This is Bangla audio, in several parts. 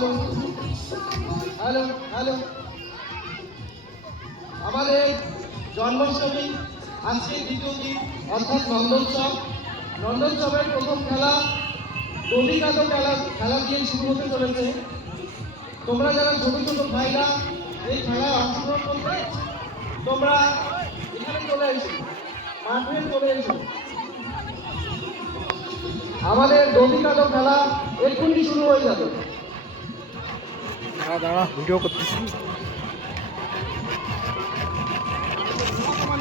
Hello hello hello. আমাদের জন্মাষ্টমী আজকে দ্বিতীয় দিন অর্থাৎ নন্দোৎসব। নন্দোৎসবের প্রথম খেলা দধিকাটো খেলা দিয়ে শুরু হতে চলেছে। তোমরা যারা ছোট ছোট ভাইরা এই খেলায় অংশগ্রহণ করবে তোমরা এখানে চলে এসো, মাঠে চলে এসো। আমাদের দধিকাটো খেলা এক্ষুনি শুরু হয়ে যাবে। দাঁড়া ভিডিও করতেছি।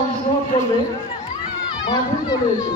অংশগ্রহণ করবে, মাঠে চলে এসো।